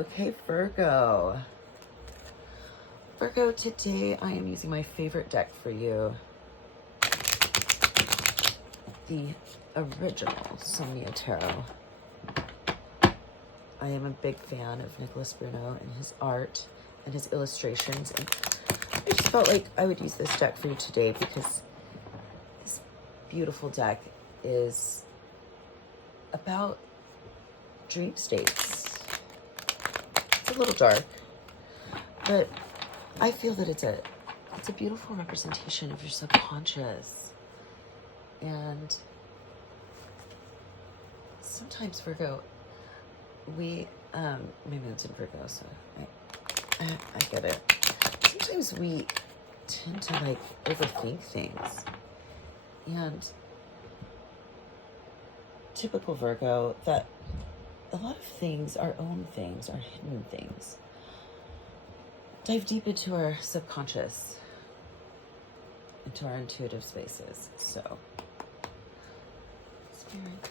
Okay, Virgo. Virgo, today I am using my favorite deck for you. The original Somnia Tarot. I am a big fan of Nicholas Bruno and his art and his illustrations. And I just felt like I would use this deck for you today because this beautiful deck is about dream states. It's a little dark, but I feel that it's a beautiful representation of your subconscious. And sometimes, Virgo, my moon's in Virgo, so I get it. Sometimes we tend to overthink things, and typical Virgo, that a lot of things, our own things, our hidden things, dive deep into our subconscious, into our intuitive spaces. So, Spirit,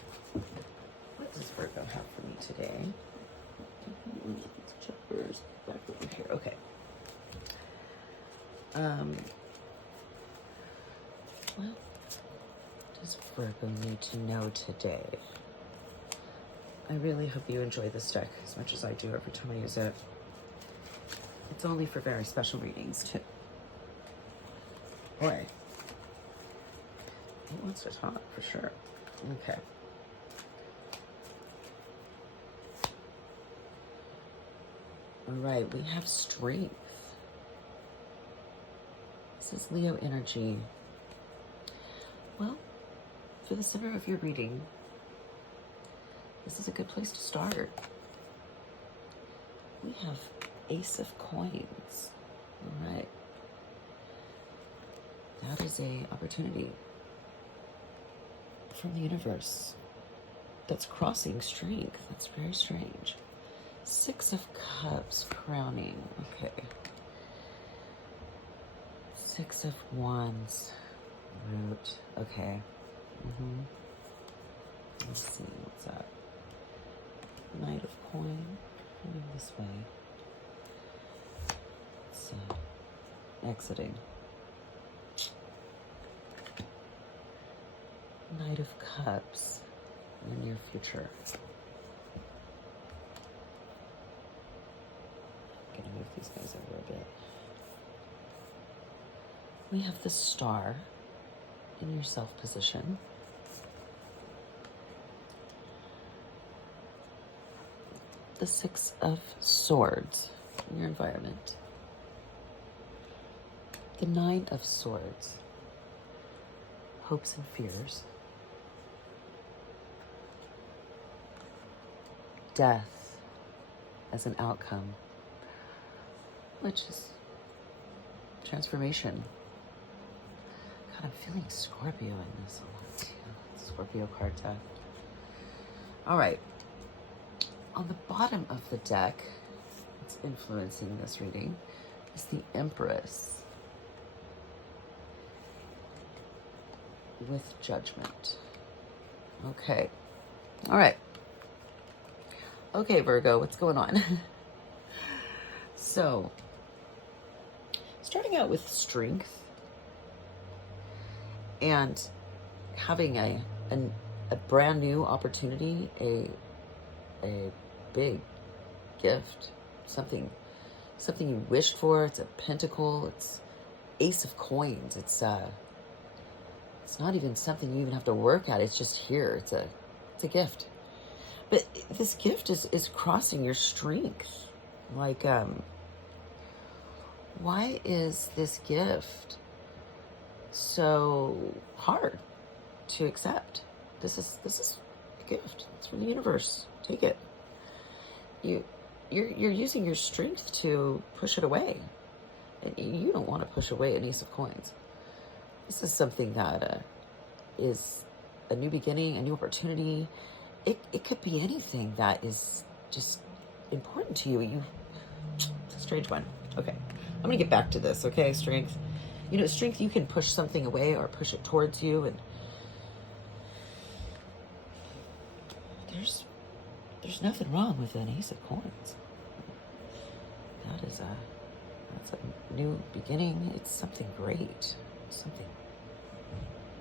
what does Virgo have for me today? Jumpers back over here. Okay. What does Virgo need to know today? I really hope you enjoy this deck as much as I do every time I use it. It's only for very special readings, too. Boy. He wants to talk, for sure. Okay. All right, we have strength. This is Leo energy. Well, for the center of your reading, this is a good place to start. We have Ace of Coins. All right. That is a opportunity from the universe that's crossing strength. That's very strange. Six of Cups crowning. Okay. Six of Wands root. Okay. Let's see, what's that? Knight of Coin. Coming this way. It's exiting. Knight of Cups in the near future. I'm gonna move these guys over a bit. We have the Star in your self position. The Six of Swords in your environment. The Nine of Swords. Hopes and fears. Death as an outcome, which is transformation. God, I'm feeling Scorpio in this a lot too. Scorpio card deck. All right. On the bottom of the deck, it's influencing this reading, is the Empress with Judgment. Okay. All right. Okay, Virgo, what's going on? So, starting out with strength and having a brand new opportunity, a big gift, something you wished for. It's a pentacle. It's Ace of Coins. It's not even something you even have to work at. It's just here. It's a gift. But this gift is crossing your strength. Why is this gift so hard to accept? This is a gift. It's from the universe. Take it. You're using your strength to push it away. And you don't want to push away an Ace of Coins. This is something that is a new beginning, a new opportunity. It could be anything that is just important to you. It's a strange one. Okay. I'm going to get back to this, okay? Strength. Strength, you can push something away or push it towards you, and there's nothing wrong with an Ace of Coins. it's a new beginning. It's something great, something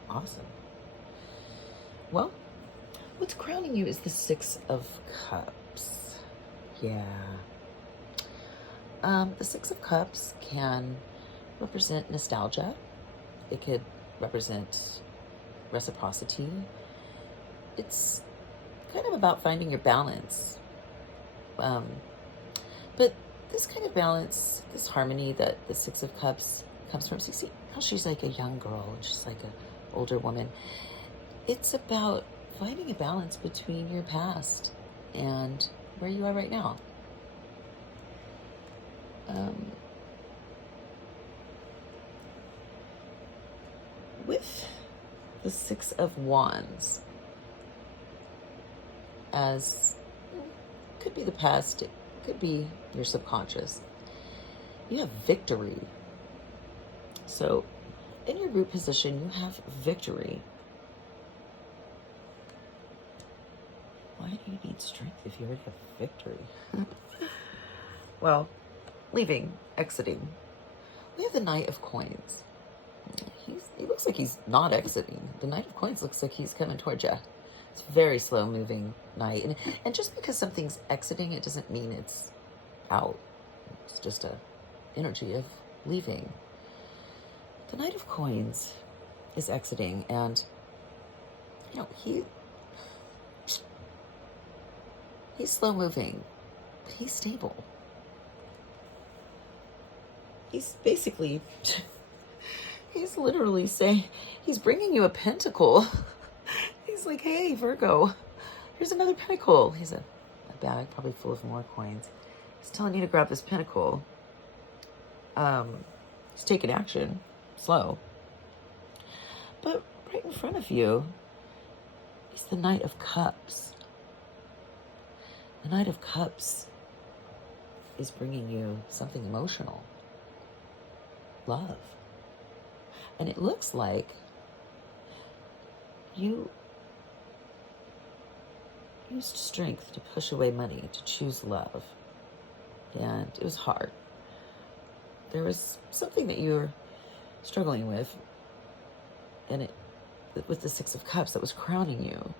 awesome. Well, what's crowning you is the Six of Cups. Yeah. The Six of Cups can represent nostalgia. It could represent reciprocity. It's kind of about finding your balance. But this kind of balance, this harmony that the Six of Cups comes from, so you see how she's like a young girl and she's like an older woman. It's about finding a balance between your past and where you are right now. With the Six of Wands, as could be the past, it could be your subconscious, you have victory. So in your root position, you have victory. Why do you need strength if you already have victory? Well, leaving, exiting. We have the Knight of Coins. He looks like he's not exiting. The Knight of Coins looks like he's coming towards you. It's a very slow moving knight. And just because something's exiting, it doesn't mean it's out. It's just a energy of leaving. The Knight of Coins is exiting, and he's slow moving, but he's stable. He's basically, he's literally saying, he's bringing you a pentacle. He's like, hey, Virgo, here's another pentacle. He's a bag probably full of more coins. He's telling you to grab this pentacle. He's taking action, slow. But right in front of you is the Knight of Cups. The Knight of Cups is bringing you something emotional. Love. And it looks like you used strength to push away money, to choose love. And it was hard. There was something that you were struggling with, and with the Six of Cups that was crowning you,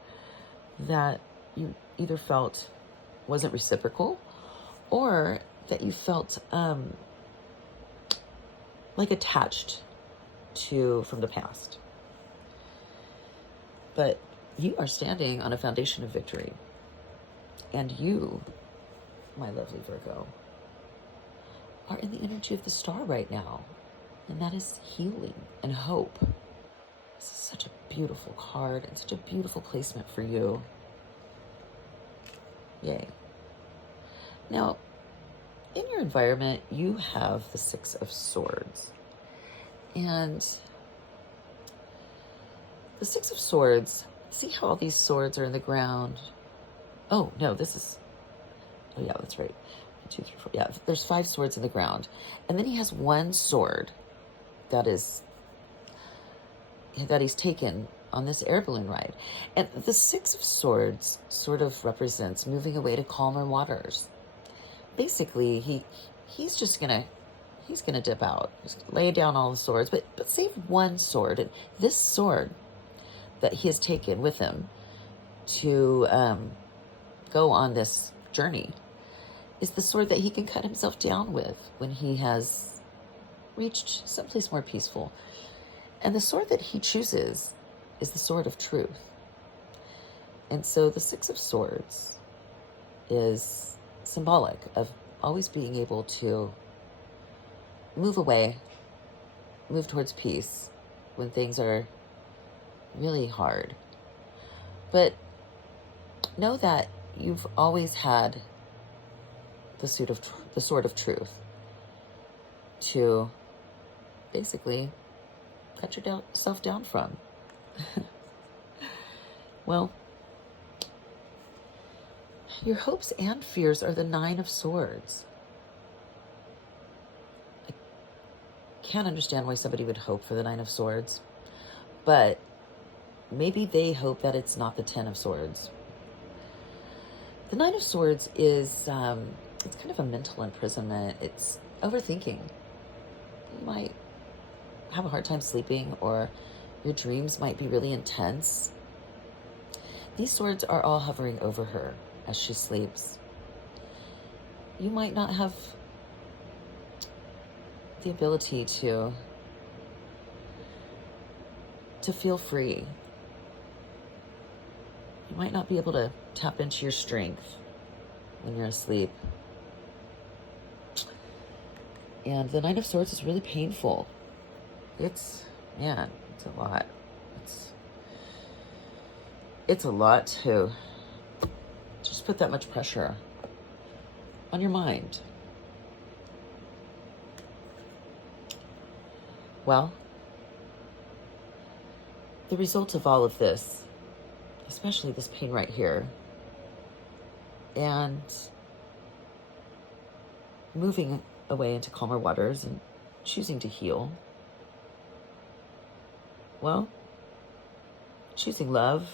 that you either felt wasn't reciprocal, or that you felt like attached to from the past. But you are standing on a foundation of victory. And you, my lovely Virgo, are in the energy of the star right now. And that is healing and hope. This is such a beautiful card and such a beautiful placement for you. Yay. Now, in your environment, you have the Six of Swords. And the Six of Swords, see how all these swords are in the ground? Oh, no, oh yeah, that's right. 1, 2, 3, 4. Yeah, there's 5 swords in the ground. And then he has one sword that he's taken on this air balloon ride. And the Six of Swords sort of represents moving away to calmer waters. Basically, he's gonna dip out, just lay down all the swords, but save one sword. And this sword that he has taken with him to go on this journey is the sword that he can cut himself down with when he has reached someplace more peaceful. And the sword that he chooses is the sword of truth. And so the Six of Swords is symbolic of always being able to move away, move towards peace when things are really hard. But know that you've always had the sword of truth to basically cut yourself down from. Well, your hopes and fears are the Nine of Swords. I can't understand why somebody would hope for the Nine of Swords, but maybe they hope that it's not the Ten of Swords. The Nine of Swords is it's kind of a mental imprisonment. It's overthinking. You might have a hard time sleeping, or your dreams might be really intense. These swords are all hovering over her as she sleeps. You might not have the ability to feel free. You might not be able to tap into your strength when you're asleep. And the Knight of Swords is really painful. It's a lot. It's a lot to just put that much pressure on your mind. Well, the result of all of this, especially this pain right here, and moving away into calmer waters and choosing to heal, well, choosing love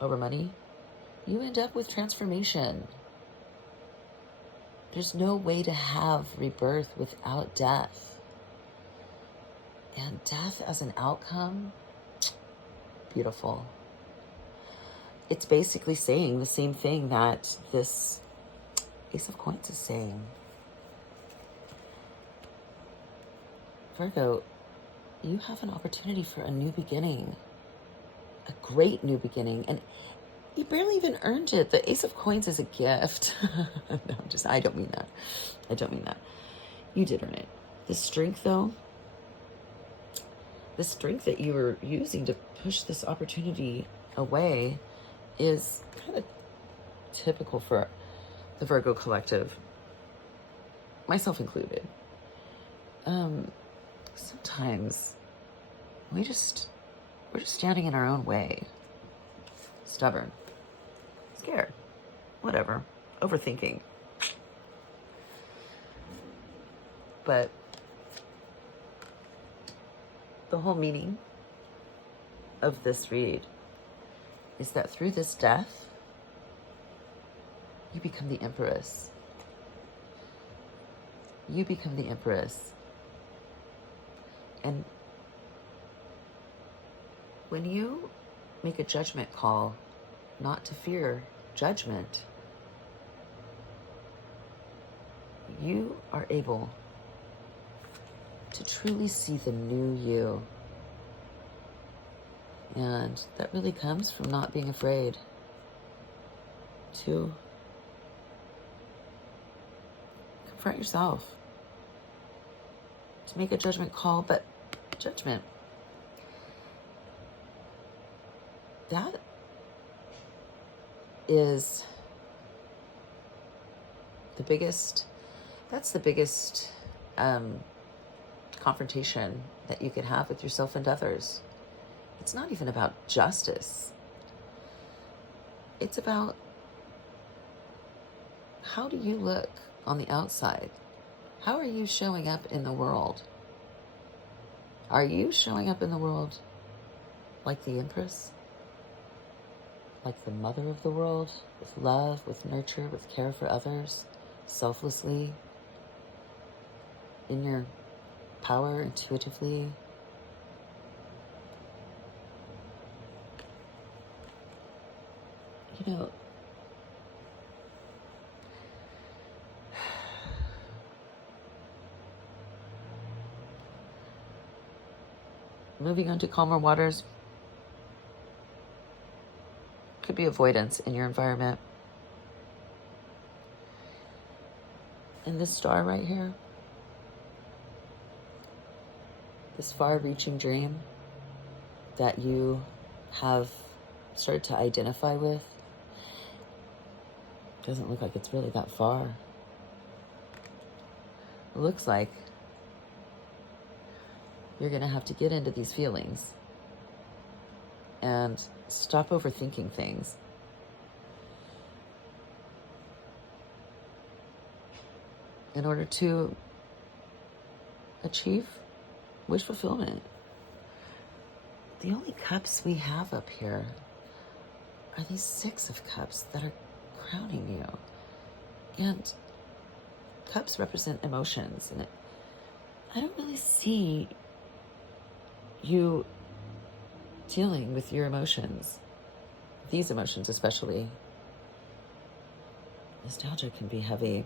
over money, you end up with transformation. There's no way to have rebirth without death. And death as an outcome, beautiful. It's basically saying the same thing that this Ace of Coins is saying. Virgo, you have an opportunity for a new beginning, a great new beginning, and you barely even earned it. The Ace of Coins is a gift. No, I don't mean that. I don't mean that. You did earn it. The strength, though, the strength that you were using to push this opportunity away is kind of typical for the Virgo collective, myself included. Sometimes we're just standing in our own way. Stubborn, scared, whatever, overthinking. But the whole meaning of this read is that through this death, you become the Empress. You become the Empress. And when you make a judgment call not to fear judgment, you are able to truly see the new you. And that really comes from not being afraid to confront yourself, to make a judgment call. But judgment, that is the biggest, confrontation that you could have with yourself and others. It's not even about justice. It's about, how do you look on the outside? How are you showing up in the world? Are you showing up in the world like the Empress? Like the mother of the world, with love, with nurture, with care for others, selflessly, in your power, intuitively? You know, moving on to calmer waters could be avoidance in your environment. And this star right here, this far-reaching dream that you have started to identify with, doesn't look like it's really that far. It looks like you're going to have to get into these feelings and stop overthinking things. In order to achieve wish fulfillment. The only cups we have up here are these 6 of Cups that are crowning you. And Cups represent emotions, and I don't really see you dealing with your emotions. These emotions especially. Nostalgia can be heavy.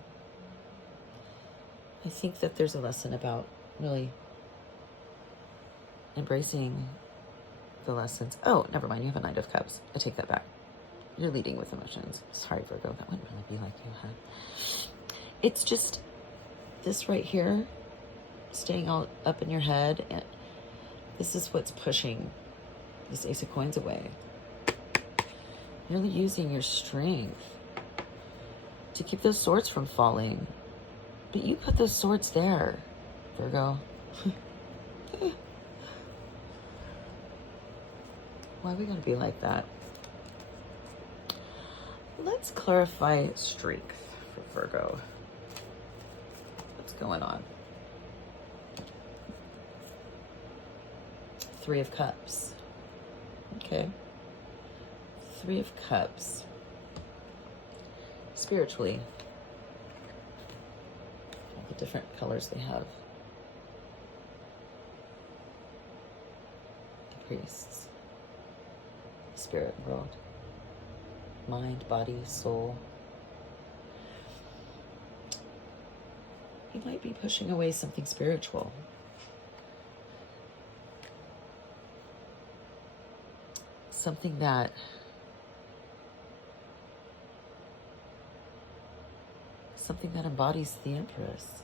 I think that there's a lesson about really embracing the lessons. Oh, never mind. You have a Knight of Cups. I take that back. You're leading with emotions. Sorry, Virgo. That wouldn't really be like you, huh? It's just this right here, staying all up in your head. And this is what's pushing this Ace of Coins away. You're really using your strength to keep those swords from falling. But you put those swords there, Virgo. Why are we going to be like that? Let's clarify strength for Virgo. What's going on? Three of Cups. Okay. Three of Cups. Spiritually, all the different colors they have. The priests. Spirit world. Mind, body, soul. You might be pushing away something spiritual. Something that embodies the Empress.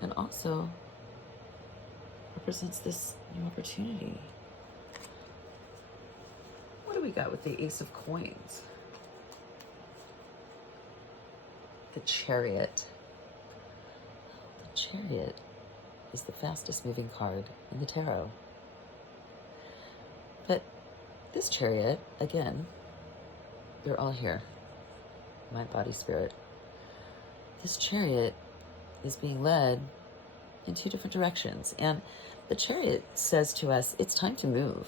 And also represents this new opportunity. What do we got with the Ace of Coins? The Chariot. The Chariot is the fastest moving card in the tarot. But this Chariot, again, they're all here. Mind, body, spirit. This Chariot is being led in two different directions. And the Chariot says to us, it's time to move.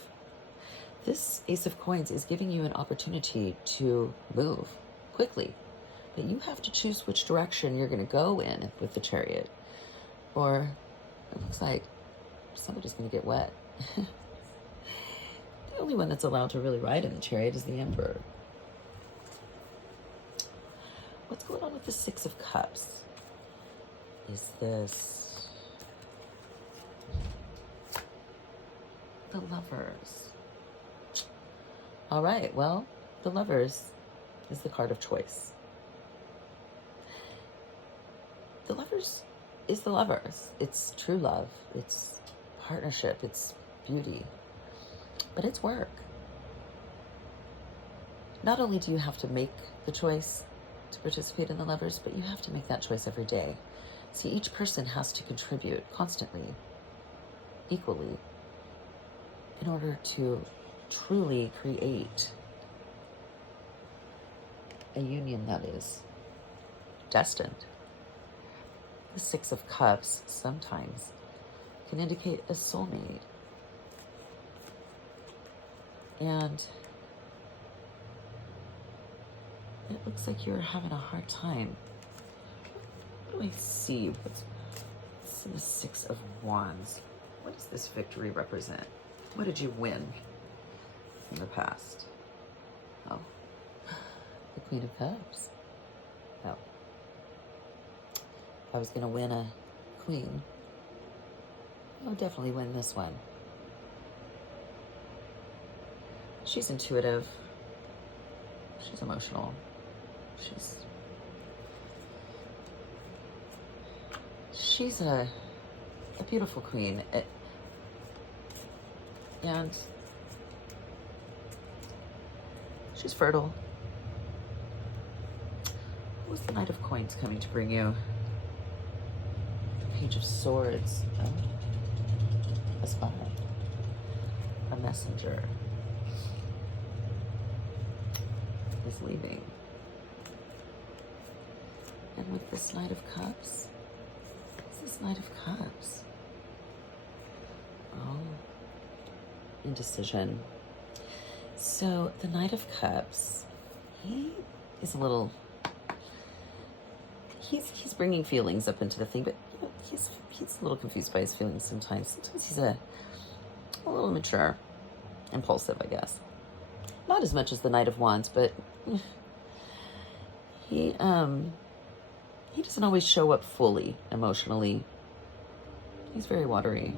This Ace of Coins is giving you an opportunity to move quickly. But you have to choose which direction you're going to go in with the Chariot. Or it looks like somebody's going to get wet. The only one that's allowed to really ride in the Chariot is the Emperor. What's going on with the Six of Cups? Is this the Lovers? All right, well, the Lovers is the card of choice. The Lovers is the Lovers. It's true love. It's partnership. It's beauty. But it's work. Not only do you have to make the choice to participate in the Lovers, but you have to make that choice every day. See, each person has to contribute constantly, equally, in order to truly create a union that is destined. The Six of Cups sometimes can indicate a soulmate. And it looks like you're having a hard time. What do I see? What's in the Six of Wands? What does this victory represent? What did you win in the past? Oh, the Queen of Cups. Oh. If I was going to win a queen, I would definitely win this one. She's intuitive. She's emotional. She's a beautiful queen. And she's fertile. Who's the Knight of Coins coming to bring you? The Page of Swords. Oh. A spy. A messenger. Is leaving. And with this Knight of Cups, what's this Knight of Cups? Oh, indecision. So the Knight of Cups, he is a little, he's bringing feelings up into the thing, but he's a little confused by his feelings sometimes. Sometimes he's a little mature, impulsive, I guess. Not as much as the Knight of Wands, but he doesn't always show up fully emotionally. He's very watery.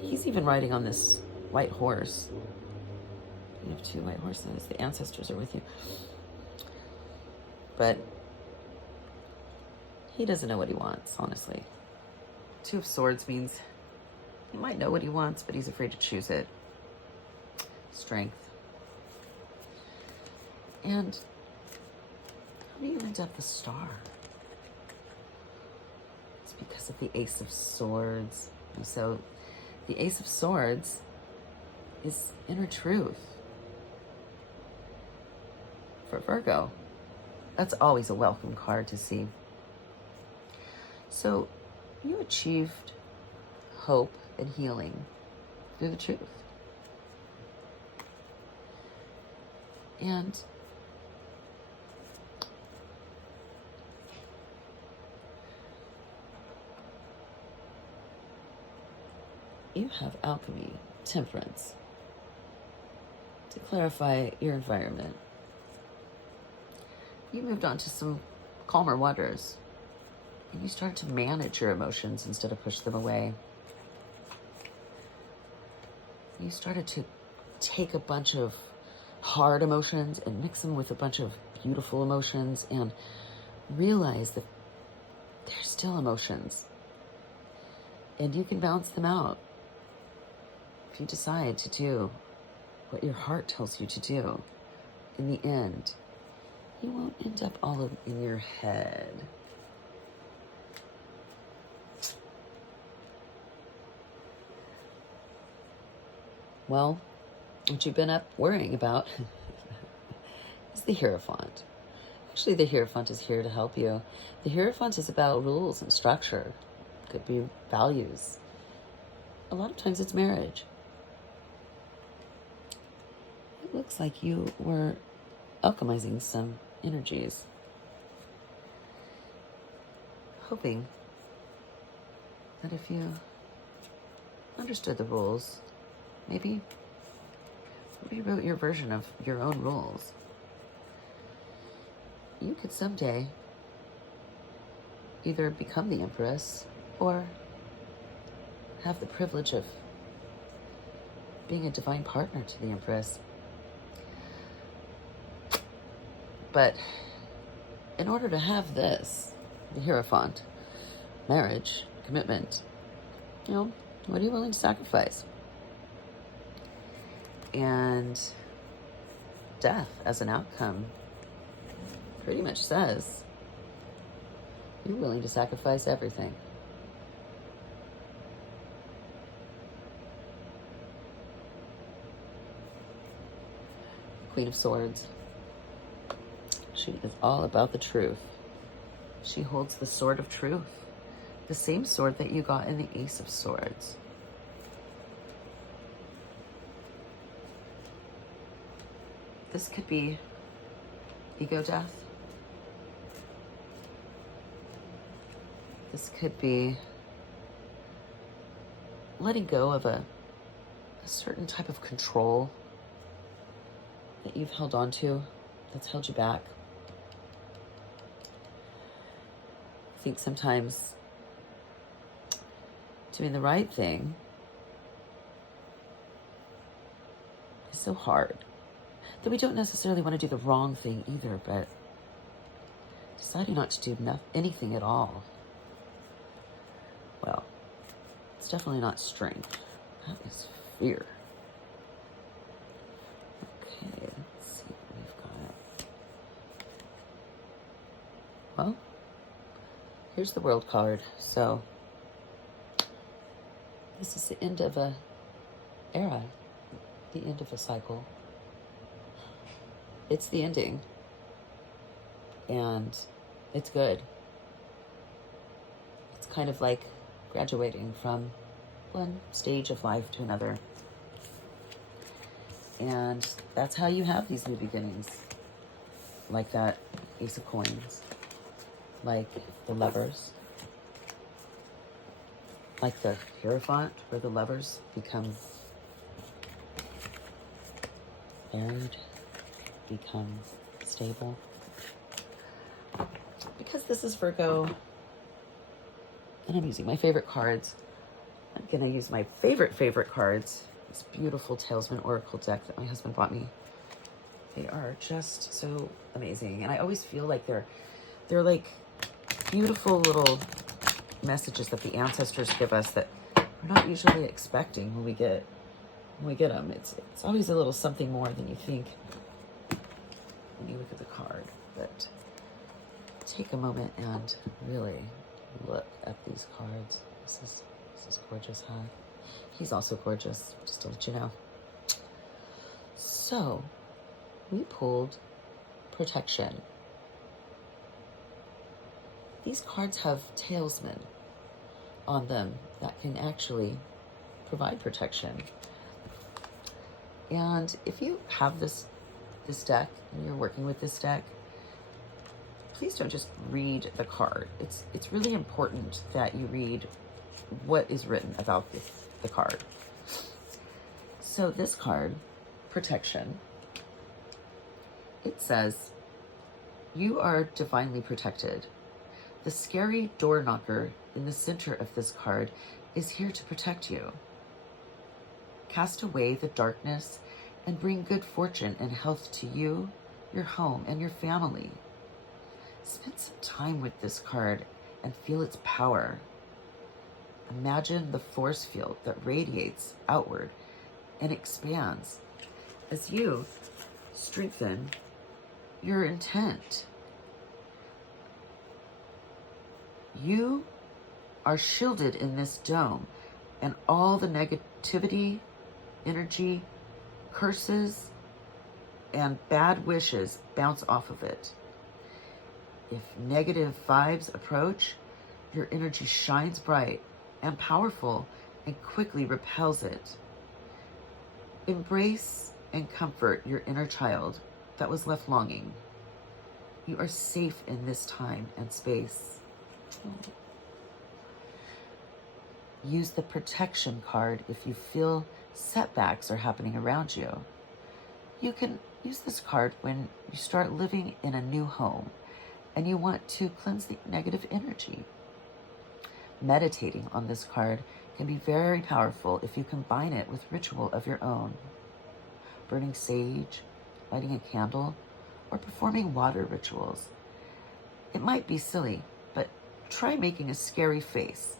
He's even riding on this white horse. You have 2 white horses. The ancestors are with you. But he doesn't know what he wants, honestly. 2 of Swords means he might know what he wants, but he's afraid to choose it. Strength. And how do you end up the Star? It's because of the Ace of Swords. And so the Ace of Swords is inner truth. For Virgo, that's always a welcome card to see. So you achieved hope and healing through the truth. And you have alchemy, temperance, to clarify your environment. You moved on to some calmer waters, and you started to manage your emotions instead of push them away. You started to take a bunch of hard emotions and mix them with a bunch of beautiful emotions and realize that they're still emotions. And you can balance them out if you decide to do what your heart tells you to do. In the end, you won't end up all in your head. Well, what you've been up worrying about is the Hierophant. Actually, the Hierophant is here to help you. The Hierophant is about rules and structure. Could be values. A lot of times it's marriage. It looks like you were alchemizing some energies, hoping that if you understood the rules, maybe rewrote your version of your own rules, you could someday either become the Empress or have the privilege of being a divine partner to the Empress. But in order to have this, the Hierophant, marriage, commitment, what are you willing to sacrifice? And death as an outcome pretty much says you're willing to sacrifice everything. Queen of Swords. She is all about the truth. She holds the sword of truth, the same sword that you got in the Ace of Swords. This could be ego death. This could be letting go of a certain type of control that you've held on to, that's held you back. I think sometimes doing the right thing is so hard that we don't necessarily want to do the wrong thing either, but deciding not to do anything at all, well, it's definitely not strength. That is fear. Okay, let's see what we've got. Well, here's the World card. So this is the end of a era, the end of a cycle. It's the ending, and it's good. It's kind of like graduating from one stage of life to another. And that's how you have these new beginnings, like that Ace of Coins. like the Lovers, like the Hierophant, where the lovers become married, become stable. Because this is Virgo, and I'm using my favorite cards, I'm going to use my favorite cards. This beautiful Talesman Oracle deck that my husband bought me. They are just so amazing. And I always feel like they're like beautiful little messages that the ancestors give us that we're not usually expecting when we get them. It's always a little something more than you think when you look at the card. But take a moment and really look at these cards. This is gorgeous, huh? He's also gorgeous, just to let you know. So, we pulled protection. These cards have talisman on them that can actually provide protection. And if you have this deck and you're working with this deck, please don't just read the card. It's really important that you read what is written about the card. So this card, protection, it says, you are divinely protected. The scary door knocker in the center of this card is here to protect you. Cast away the darkness and bring good fortune and health to you, your home, and your family. Spend some time with this card and feel its power. Imagine the force field that radiates outward and expands as you strengthen your intent. You are shielded in this dome, and all the negativity, energy, curses, and bad wishes bounce off of it. If negative vibes approach, your energy shines bright and powerful and quickly repels it. Embrace and comfort your inner child that was left longing. You are safe in this time and space. Use the protection card if you feel setbacks are happening around you. You can use this card when you start living in a new home and you want to cleanse the negative energy. Meditating on this card can be very powerful if you combine it with ritual of your own. Burning sage, lighting a candle, or performing water rituals. It might be silly, but try making a scary face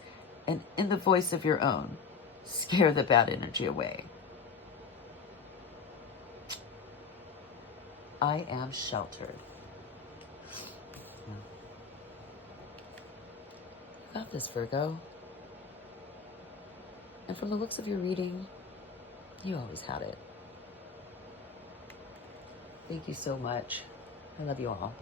and, in the voice of your own, scare the bad energy away. I am sheltered. You got this, Virgo. And from the looks of your reading, you always had it. Thank you so much. I love you all.